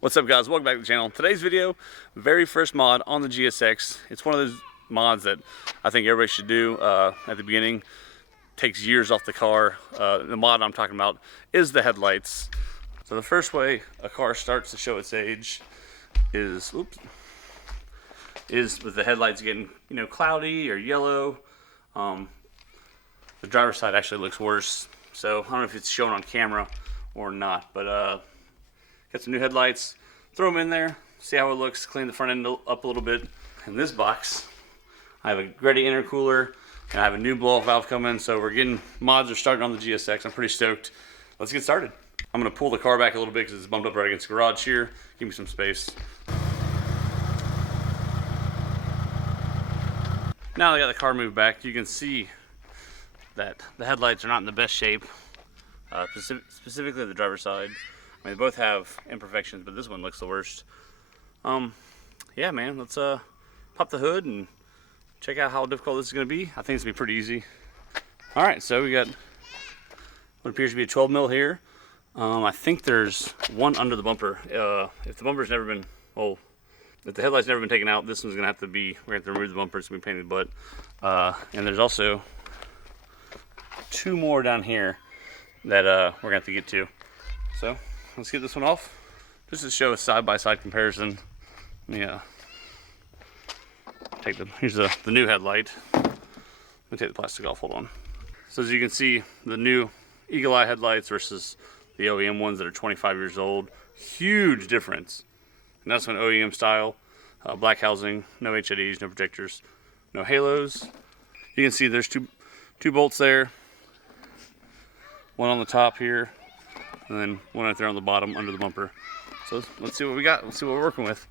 What's up, guys? Welcome back to the channel. Today's video, very first mod on the GSX. It's one of those mods that I think everybody should do at the beginning. Takes years off the car. The mod I'm talking about is the headlights. So the first way a car starts to show its age is with the headlights getting, cloudy or yellow. The driver's side actually looks worse. So I don't know if it's shown on camera or not, but got some new headlights, throw them in there, see how it looks, clean the front end up a little bit. In this box, I have a Greddy intercooler, and I have a new blow-off valve coming, so mods are starting on the GSX. I'm pretty stoked. Let's get started. I'm gonna pull the car back a little bit because it's bumped up right against the garage here. Give me some space. Now that I got the car moved back, you can see that the headlights are not in the best shape, specifically the driver's side. I mean, they both have imperfections, but this one looks the worst. Yeah, man, let's pop the hood and check out how difficult this is going to be. I think it's going to be pretty easy. All right, so we got what appears to be a 12 mil here. I think there's one under the bumper. If the bumper's never been, if the headlight's never been taken out, this one's going to have to be, we're going to have to remove the bumper. It's going to be painted, but, and there's also two more down here that we're going to have to get to. So let's get this one off. Just to show a side-by-side comparison. Yeah. Here's the new headlight. Let me take the plastic off, hold on. So as you can see, the new Eagle Eye headlights versus the OEM ones that are 25 years old. Huge difference. And that's an OEM style. Black housing, no HIDs, no protectors, no halos. You can see there's two bolts there. One on the top here, and then one right there on the bottom under the bumper. So let's see what we got. Let's see what we're working with.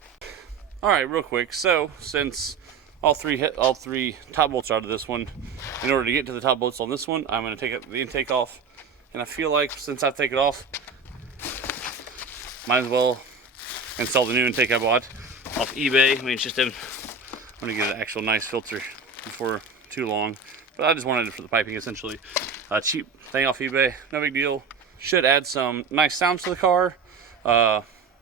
All right, real quick. So since all three top bolts are out of this one, in order to get to the top bolts on this one, I'm going to take the intake off. And I feel like since I've taken it off, might as well install the new intake I bought off eBay. I mean, I'm going to get an actual nice filter before too long, but I just wanted it for the piping essentially. Cheap thing off eBay, no big deal. Should add some nice sounds to the car.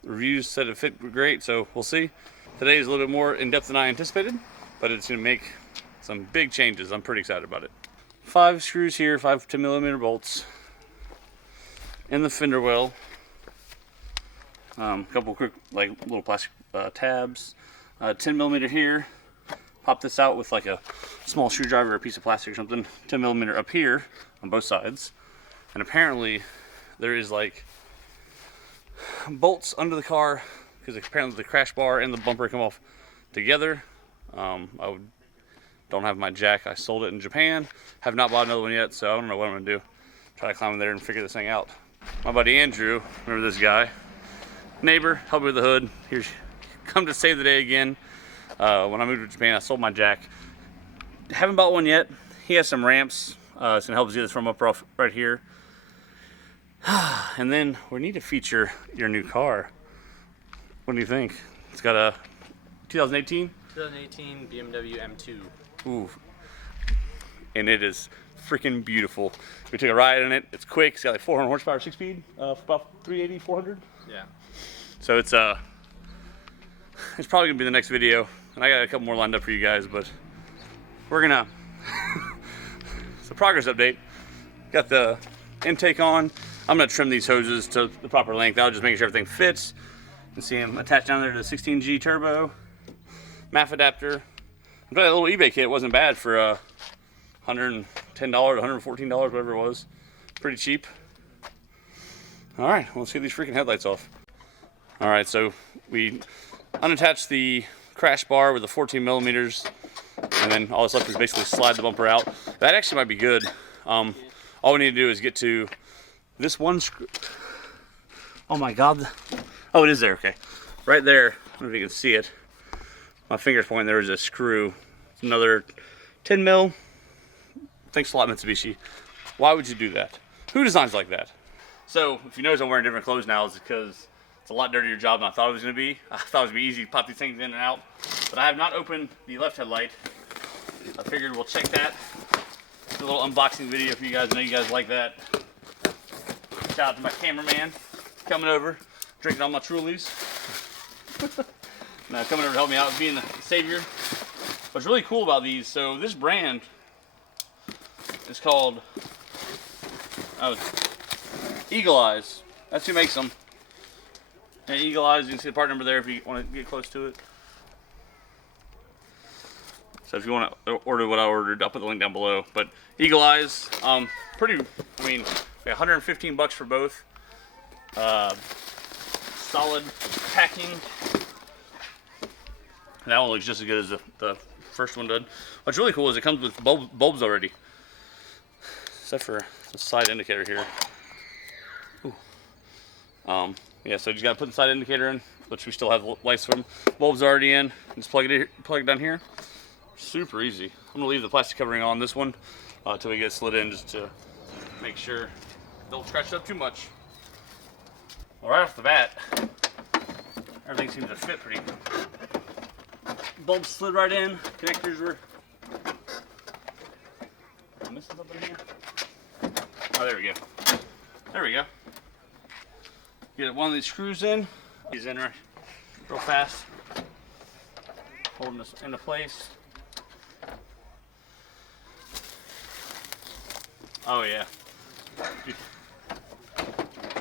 Reviews said it fit great, so we'll see. Today is a little bit more in-depth than I anticipated, but it's going to make some big changes. I'm pretty excited about it. 5 screws here, 5 10mm bolts in the fender well. A couple quick, little plastic tabs. 10mm here. Pop this out with like a small screwdriver or a piece of plastic or something. 10mm up here on both sides. And apparently there is like bolts under the car because apparently the crash bar and the bumper come off together. Don't have my jack. I sold it in Japan. Have not bought another one yet, so I don't know what I'm gonna do. Try to climb in there and figure this thing out. My buddy Andrew, remember this guy? Neighbor, help me with the hood. Here's come to save the day again. When I moved to Japan, I sold my jack. Haven't bought one yet. He has some ramps. It's gonna help us get this from up right here. And then we need to feature your new car. What do you think? It's got a 2018? 2018 BMW M2. Ooh. And it is freaking beautiful. We took a ride in it. It's quick. It's got like 400 horsepower, 6-speed, about 380, 400. Yeah. So it's probably gonna be the next video, and I got a couple more lined up for you guys, but we're gonna it's a progress update. Got the intake on. I'm gonna trim these hoses to the proper length. I'll just make sure everything fits. You can see them attached down there to the 16G turbo, MAF adapter. I thought that little eBay kit wasn't bad for $110, $114, whatever it was. Pretty cheap. All right, well, let's get these freaking headlights off. All right, so we unattached the crash bar with the 14mm, and then all that's left is basically slide the bumper out. That actually might be good. All we need to do is get to this one screw. Oh my God. Oh, it is there, okay. Right there, I don't know if you can see it. My finger's pointing, there is a screw. It's another 10 mil. Thanks a lot, Mitsubishi. Why would you do that? Who designs like that? So, if you notice I'm wearing different clothes now, it's because it's a lot dirtier job than I thought it was going to be. I thought it was going to be easy to pop these things in and out. But I have not opened the left headlight. I figured we'll check that. Do a little unboxing video for you guys. I know you guys like that. Shout out to my cameraman coming over, drinking all my Trulies. Now coming over to help me out with being the savior. What's really cool about these, so this brand is called Eagle Eyes. That's who makes them. And Eagle Eyes, you can see the part number there if you want to get close to it. So if you want to order what I ordered, I'll put the link down below. But Eagle Eyes, pretty, I mean, like $115 for both. Solid packing. That one looks just as good as the first one did. What's really cool is it comes with bulbs already. Except for the side indicator here. Ooh. Yeah, so you just gotta put the side indicator in, which we still have lights from. Bulbs already in. Just plug it down here. Super easy. I'm gonna leave the plastic covering on this one until we get slid in, just to make sure don't scratch it up too much. Well, right off the bat, everything seems to fit pretty. Bulbs slid right in. Connectors were. Am I missing something here? Oh, there we go. There we go. Get one of these screws in. These in right, real fast. Holding this into place. Oh yeah.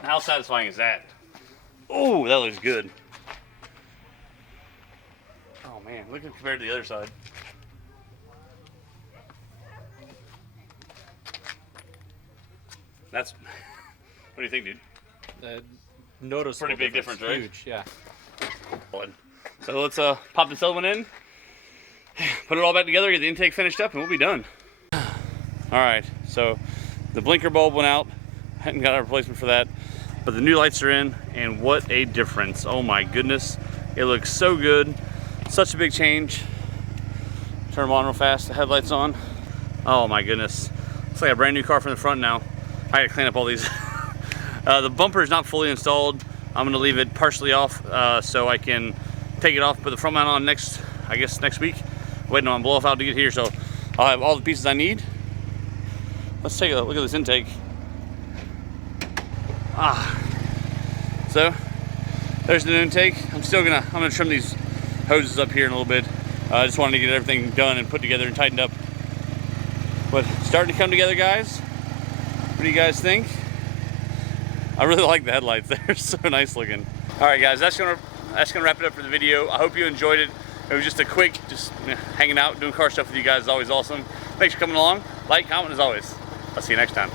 How satisfying is that? Oh, that looks good. Oh man, look at it compared to the other side. That's. What do you think, dude? Noticeable. Pretty big difference, right? Huge, yeah. So let's pop this other one in, put it all back together, get the intake finished up, and we'll be done. All right, so the blinker bulb went out. Hadn't got a replacement for that, but the new lights are in, and what a difference! Oh my goodness, it looks so good. Such a big change. Turn them on real fast. The headlights on. Oh my goodness, it's like a brand new car from the front now. I gotta clean up all these. The bumper is not fully installed. I'm gonna leave it partially off so I can take it off, put the front mount on next week. Waiting on blow off out to get here, so I'll have all the pieces I need. Let's take a look at this intake. So there's the intake. I'm gonna trim these hoses up here in a little bit. I just wanted to get everything done and put together and tightened up. But starting to come together, guys. What do you guys think? I really like the headlights. They're so nice looking. All right, guys, that's gonna wrap it up for the video. I hope you enjoyed it. It was just a quick, hanging out, doing car stuff with you guys is always awesome. Thanks for coming along. Like, comment as always. I'll see you next time.